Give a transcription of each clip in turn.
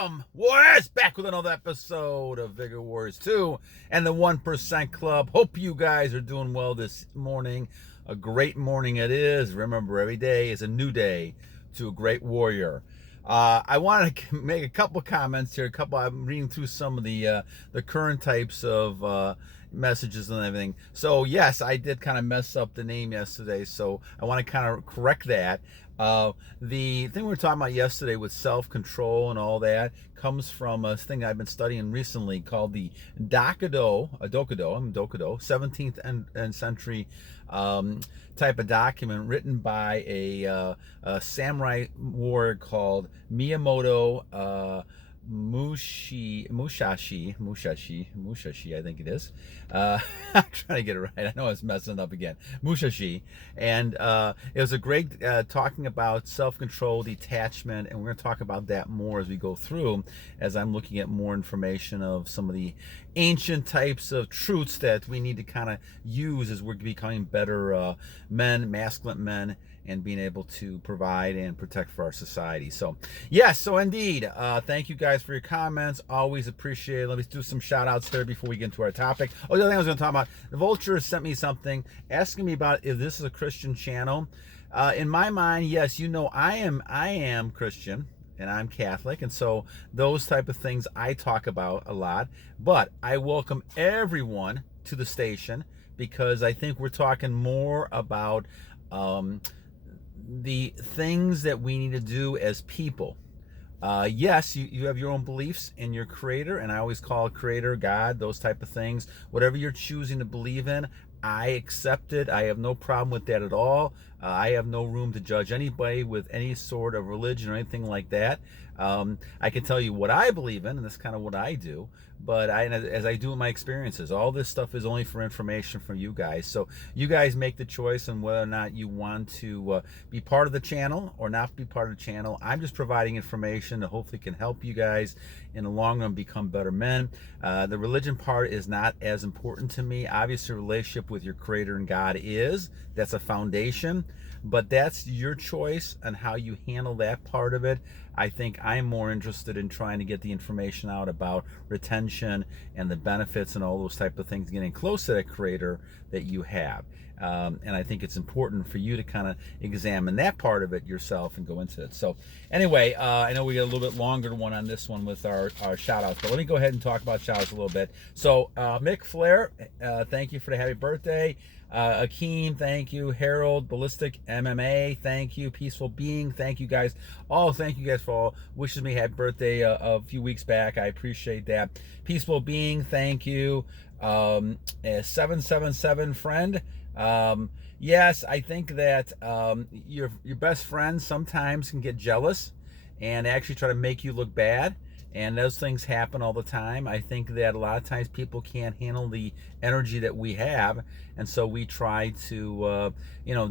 Welcome, Warriors, back with another episode of Vigor Warriors 2 and the 1% Club. Hope you guys are doing well this morning. A great morning it is. Remember, every day is a new day to a great warrior. I want to make a couple comments here. I'm reading through some of the current types of messages and everything. So yes, I did kind of mess up the name yesterday, so I want to kind of correct that. The thing we were talking about yesterday with self-control and all that comes from a thing I've been studying recently called the Dokudo, 17th century type of document written by a samurai warrior called Miyamoto Musashi, I think it is. I'm trying to get it right. I know I was messing up again. Musashi. And it was a great talking about self-control, detachment, and we're going to talk about that more as we go through, as I'm looking at more information of some of the ancient types of truths that we need to kind of use as we're becoming better men, masculine men, and being able to provide and protect for our society. So yes, so indeed, thank you guys for your comments. Always appreciate it. Let me do some shout outs here before we get into our topic. Oh, the other thing I was going to talk about, the Vulture sent me something asking me about if this is a Christian channel. In my mind, yes, you know, I am Christian and I'm Catholic, and so those type of things I talk about a lot, but I welcome everyone to the station because I think we're talking more about the things that we need to do as people. Yes, you have your own beliefs in your creator, and I always call it creator, God, those type of things. Whatever you're choosing to believe in, I accept it. I have no problem with that at all. I have no room to judge anybody with any sort of religion or anything like that. I can tell you what I believe in, and that's kind of what I do. But as I do in my experiences, all this stuff is only for information from you guys. So you guys make the choice on whether or not you want to be part of the channel or not be part of the channel. I'm just providing information that hopefully can help you guys in the long run become better men. The religion part is not as important to me. Obviously, relationship with your creator and God that's a foundation, but that's your choice on how you handle that part of it. I think I'm more interested in trying to get the information out about retention and the benefits and all those type of things, getting close to that creator that you have. And I think it's important for you to kind of examine that part of it yourself and go into it. So anyway, I know we got a little bit longer one on this one with our shout outs, but let me go ahead and talk about shout outs a little bit. So Mick Flairr, thank you for the happy birthday. Hakeem, thank you. Harold, Ballistic MMA, thank you. Peaceful Being, thank you guys. Thank you guys for all wishes me happy birthday a few weeks back. I appreciate that. Peaceful Being, thank you. 777 friend. Yes, I think that your best friends sometimes can get jealous and actually try to make you look bad. And those things happen all the time. I think that a lot of times people can't handle the energy that we have, and so we try to,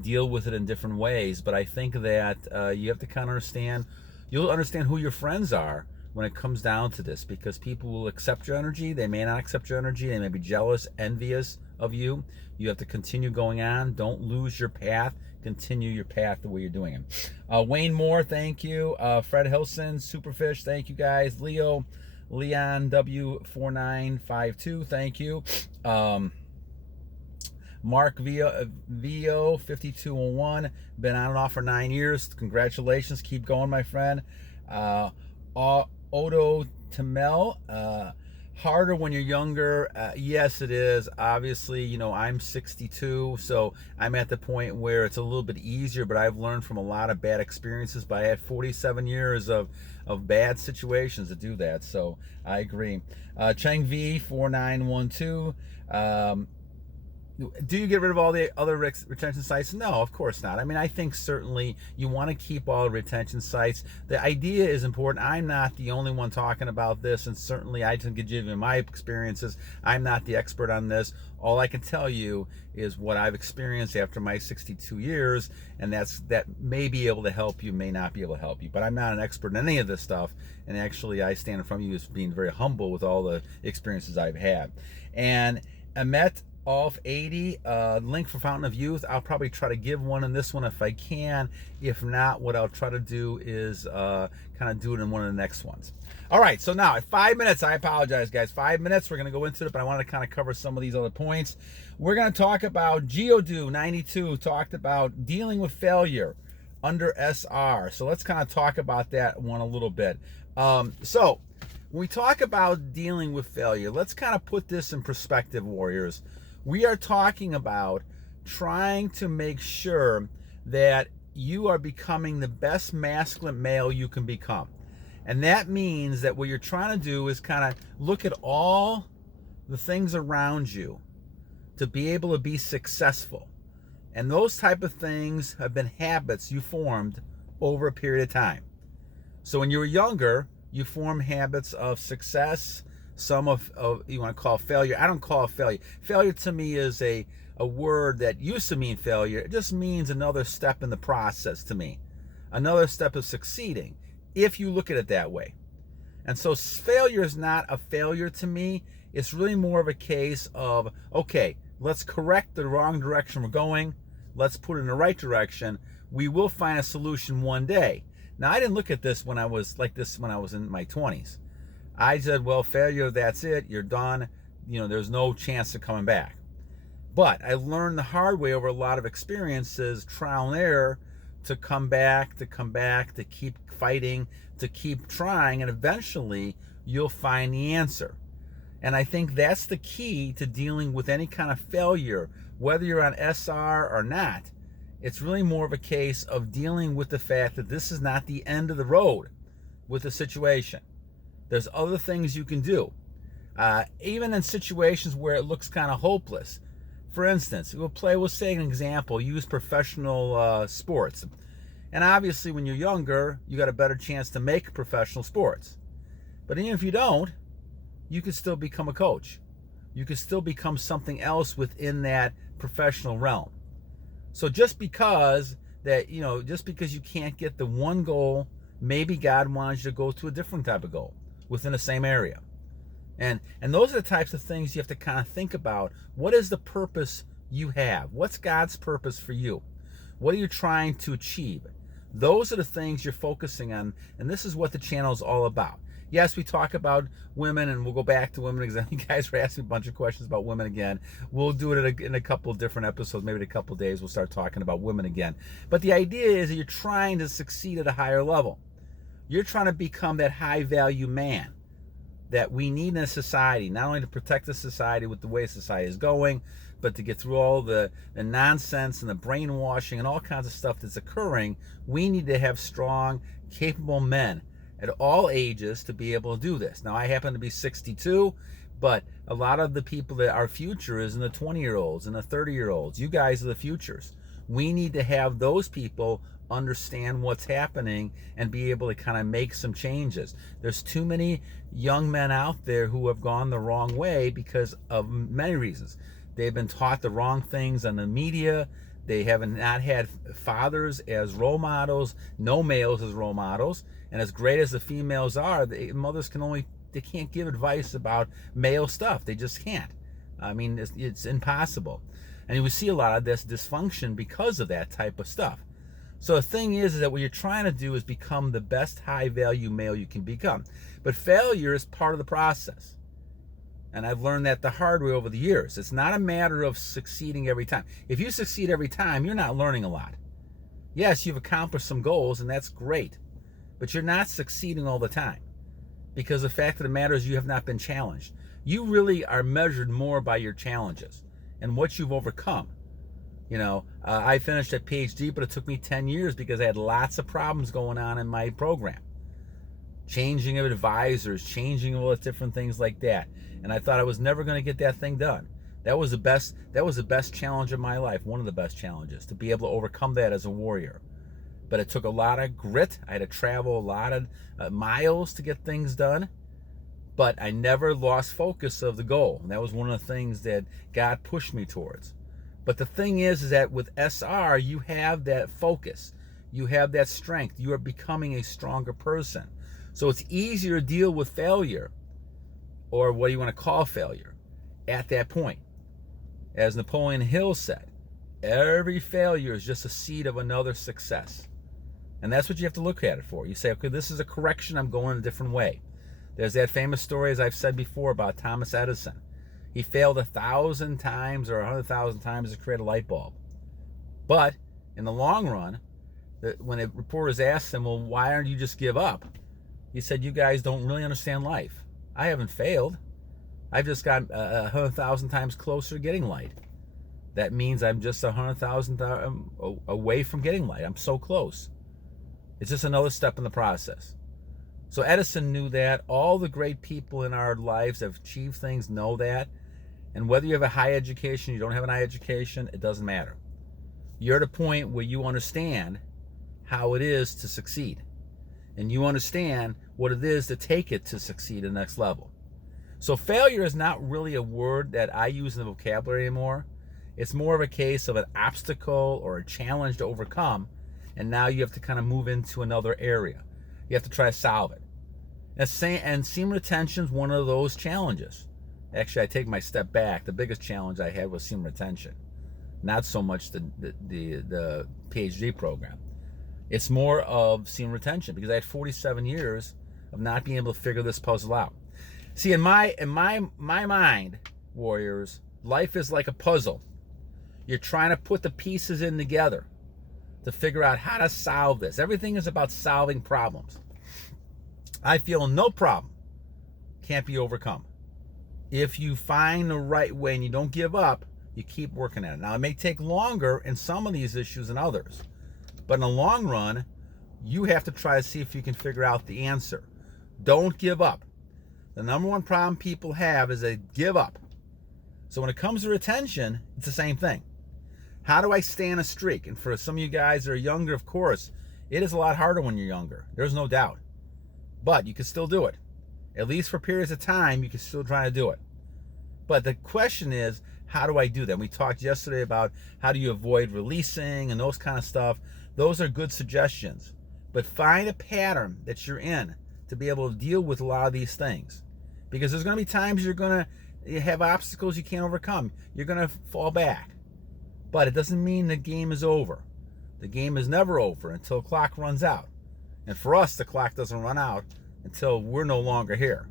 deal with it in different ways. But I think that you have to kind of understand. You'll understand who your friends are when it comes down to this, because people will accept your energy. They may not accept your energy. They may be jealous, envious of you. You have to continue going on. Don't lose your path. Continue your path the way you're doing it. Wayne Moore, thank you. Fred Hilson, Superfish, thank you guys. Leon W4952, thank you. Markvaio 5201, been on and off for 9 years. Congratulations, keep going, my friend. Outotimell, harder when you're younger. Yes, it is. Obviously, I'm 62, so I'm at the point where it's a little bit easier, but I've learned from a lot of bad experiences. But I had 47 years of bad situations to do that, so I agree. Cheng V 4912. Do you get rid of all the other retention sites? No, of course not. I mean, I think certainly you want to keep all the retention sites. The idea is important. I'm not the only one talking about this, and certainly I can give you my experiences. I'm not the expert on this. All I can tell you is what I've experienced after my 62 years, and that may be able to help you, may not be able to help you. But I'm not an expert in any of this stuff, and actually I stand in front of you as being very humble with all the experiences I've had. And Ahmet off 80, link for Fountain of Youth. I'll probably try to give one in this one if I can. If not, what I'll try to do is kind of do it in one of the next ones. All right, so now at 5 minutes, I apologize, guys. 5 minutes, we're going to go into it, but I want to kind of cover some of these other points. We're going to talk about Giodude 92, talked about dealing with failure under SR. So let's kind of talk about that one a little bit. So when we talk about dealing with failure, let's kind of put this in perspective, warriors. We are talking about trying to make sure that you are becoming the best masculine male you can become. And that means that what you're trying to do is kind of look at all the things around you to be able to be successful. And those type of things have been habits you formed over a period of time. So when you were younger, you form habits of success, some of you want to call failure. I don't call it failure. Failure to me is a word that used to mean failure. It just means another step in the process to me. Another step of succeeding, if you look at it that way. And so failure is not a failure to me. It's really more of a case of, okay, let's correct the wrong direction we're going. Let's put it in the right direction. We will find a solution one day. Now, I didn't look at this when I was like this when I was in my 20s. I said, well, failure, that's it. You're done. You know, there's no chance of coming back. But I learned the hard way over a lot of experiences, trial and error, to come back, to keep fighting, to keep trying, and eventually you'll find the answer. And I think that's the key to dealing with any kind of failure, whether you're on SR or not. It's really more of a case of dealing with the fact that this is not the end of the road with the situation. There's other things you can do. Even in situations where it looks kind of hopeless. For instance, we'll say an example, use professional sports. And obviously when you're younger, you got a better chance to make professional sports. But even if you don't, you can still become a coach. You can still become something else within that professional realm. So just because you can't get the one goal, maybe God wants you to go to a different type of goal within the same area. And those are the types of things you have to kind of think about. What is the purpose you have? What's God's purpose for you? What are you trying to achieve? Those are the things you're focusing on, and this is what the channel is all about. Yes, we talk about women, and we'll go back to women because you guys were asking a bunch of questions about women again. We'll do it in a couple of different episodes. Maybe in a couple of days we'll start talking about women again. But the idea is that you're trying to succeed at a higher level. You're trying to become that high-value man that we need in a society, not only to protect the society with the way society is going, but to get through all the nonsense and the brainwashing and all kinds of stuff that's occurring. We need to have strong, capable men at all ages to be able to do this. Now, I happen to be 62, but a lot of the people that our future is in the 20-year-olds and the 30-year-olds. You guys are the futures. We need to have those people understand what's happening and be able to kind of make some changes. There's too many young men out there who have gone the wrong way because of many reasons. They've been taught the wrong things on the media. They haven't not had fathers as role models, no males as role models. And as great as the females are, the mothers they can't give advice about male stuff. They just can't. I mean, it's impossible. And we see a lot of this dysfunction because of that type of stuff. So the thing is that what you're trying to do is become the best high-value male you can become. But failure is part of the process. And I've learned that the hard way over the years. It's not a matter of succeeding every time. If you succeed every time, you're not learning a lot. Yes, you've accomplished some goals, and that's great. But you're not succeeding all the time. Because the fact of the matter is you have not been challenged. You really are measured more by your challenges and what you've overcome. I finished a PhD, but it took me 10 years because I had lots of problems going on in my program. Changing of advisors, changing all the different things like that. And I thought I was never going to get that thing done. That was the best challenge of my life, one of the best challenges, to be able to overcome that as a warrior. But it took a lot of grit. I had to travel a lot of miles to get things done. But I never lost focus of the goal. And that was one of the things that God pushed me towards. But the thing is that with SR, you have that focus. You have that strength. You are becoming a stronger person. So it's easier to deal with failure, or what you want to call failure, at that point. As Napoleon Hill said, every failure is just a seed of another success. And that's what you have to look at it for. You say, okay, this is a correction. I'm going a different way. There's that famous story, as I've said before, about Thomas Edison. He failed 1,000 times or 100,000 times to create a light bulb. But in the long run, when the reporters asked him, well, why aren't you just give up? He said, you guys don't really understand life. I haven't failed. I've just got 100,000 times closer to getting light. That means I'm just 100,000 away from getting light. I'm so close. It's just another step in the process. So Edison knew that. All the great people in our lives that have achieved things know that. And whether you have a high education, you don't have an high education, it doesn't matter. You're at a point where you understand how it is to succeed. And you understand what it is to take it to succeed at the next level. So failure is not really a word that I use in the vocabulary anymore. It's more of a case of an obstacle or a challenge to overcome. And now you have to kind of move into another area. You have to try to solve it. And semen retention is one of those challenges. Actually, I take my step back. The biggest challenge I had was semen retention, not so much the PhD program. It's more of semen retention because I had 47 years of not being able to figure this puzzle out. See, in my mind, warriors, life is like a puzzle. You're trying to put the pieces in together to figure out how to solve this. Everything is about solving problems. I feel no problem can't be overcome. If you find the right way and you don't give up, you keep working at it. Now, it may take longer in some of these issues than others, but in the long run, you have to try to see if you can figure out the answer. Don't give up. The number one problem people have is they give up. So when it comes to retention, it's the same thing. How do I stay on a streak? And for some of you guys that are younger, of course, it is a lot harder when you're younger. There's no doubt. But you can still do it. At least for periods of time, you can still try to do it. But the question is, how do I do that? We talked yesterday about how do you avoid releasing and those kind of stuff. Those are good suggestions. But find a pattern that you're in to be able to deal with a lot of these things. Because there's going to be times you're going to have obstacles you can't overcome. You're going to fall back. But it doesn't mean the game is over. The game is never over until the clock runs out. And for us, the clock doesn't run out until we're no longer here.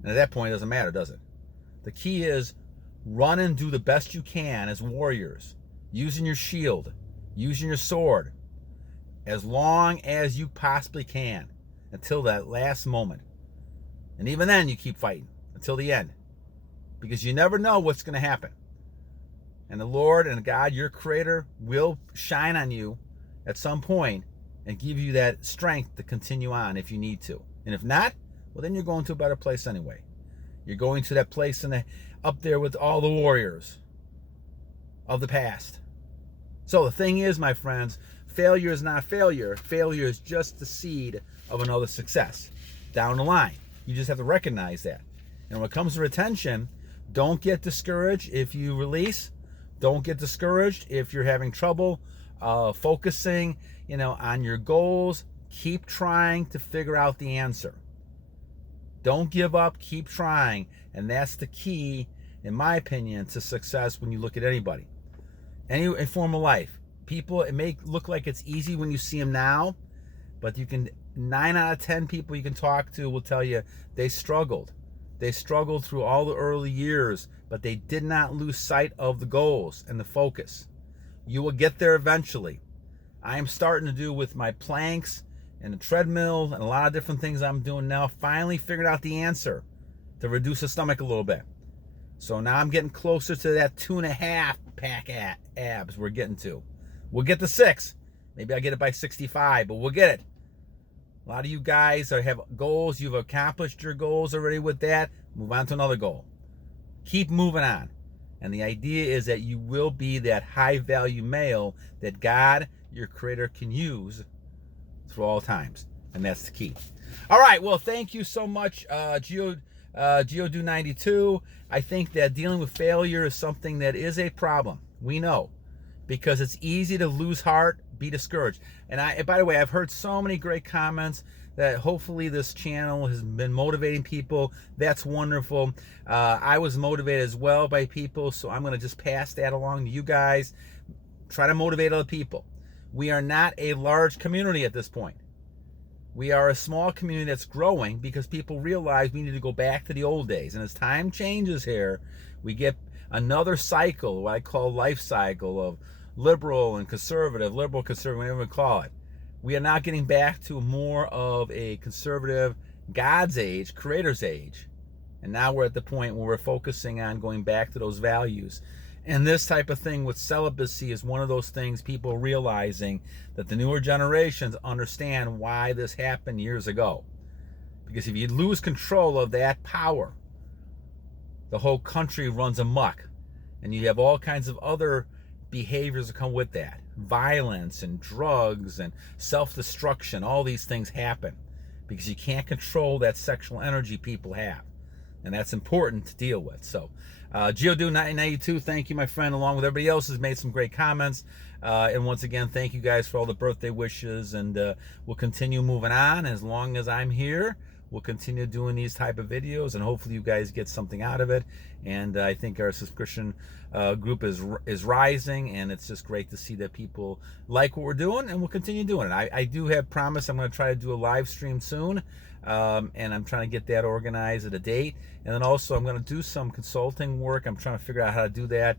And at that point, it doesn't matter, does it? The key is run and do the best you can as warriors, using your shield, using your sword, as long as you possibly can, until that last moment. And even then, you keep fighting until the end, because you never know what's going to happen. And the Lord and God, your creator, will shine on you at some point and give you that strength to continue on if you need to. And if not, well, then you're going to a better place anyway. You're going to that place up there with all the warriors of the past. So the thing is, my friends, failure is not failure. Failure is just the seed of another success down the line. You just have to recognize that. And when it comes to retention, don't get discouraged if you release. Don't get discouraged if you're having trouble focusing, on your goals. Keep trying to figure out the answer. Don't give up. Keep trying. And that's the key, in my opinion, to success when you look at anybody. Any form of life. People, it may look like it's easy when you see them now, but 9 out of 10 people you can talk to will tell you they struggled. They struggled through all the early years, but they did not lose sight of the goals and the focus. You will get there eventually. I am starting to do with my planks and the treadmill and a lot of different things I'm doing now. Finally figured out the answer to reduce the stomach a little bit. So now I'm getting closer to that 2.5 pack abs we're getting to. We'll get to 6. Maybe I'll get it by 65, but we'll get it. A lot of you guys have goals. You've accomplished your goals already with that. Move on to another goal. Keep moving on. And the idea is that you will be that high-value male that God, your creator, can use through all times. And that's the key. All right. Well, thank you so much, Giodude 92. I think that dealing with failure is something that is a problem. We know. Because it's easy to lose heart, be discouraged. And by the way, I've heard so many great comments that hopefully this channel has been motivating people. That's wonderful. I was motivated as well by people, so I'm going to just pass that along to you guys. Try to motivate other people. We are not a large community at this point. We are a small community that's growing because people realize we need to go back to the old days. And as time changes here, we get another cycle, what I call life cycle of liberal and conservative, liberal, conservative, whatever you call it. We are now getting back to more of a conservative God's age, Creator's age. And now we're at the point where we're focusing on going back to those values. And this type of thing with celibacy is one of those things, people realizing that the newer generations understand why this happened years ago. Because if you lose control of that power, the whole country runs amok. And you have all kinds of other behaviors that come with that. Violence and drugs and self-destruction, all these things happen because you can't control that sexual energy people have. And that's important to deal with. So, Giodude 1992, thank you, my friend, along with everybody else who's made some great comments. And once again, thank you guys for all the birthday wishes. And we'll continue moving on. As long as I'm here, we'll continue doing these type of videos. And hopefully you guys get something out of it. And I think our subscription group is rising. And it's just great to see that people like what we're doing. And we'll continue doing it. I do have promise I'm going to try to do a live stream soon. And I'm trying to get that organized at a date. And then also I'm going to do some consulting work. I'm trying to figure out how to do that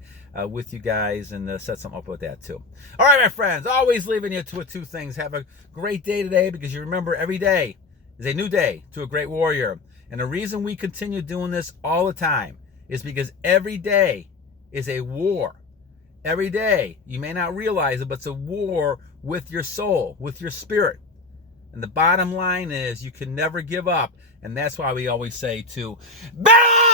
with you guys and set something up with that too. All right, my friends, always leaving you with two things. Have a great day today, because you remember every day is a new day to a great warrior. And the reason we continue doing this all the time is because every day is a war. Every day, you may not realize it, but it's a war with your soul, with your spirit. And the bottom line is you can never give up. And that's why we always say to battle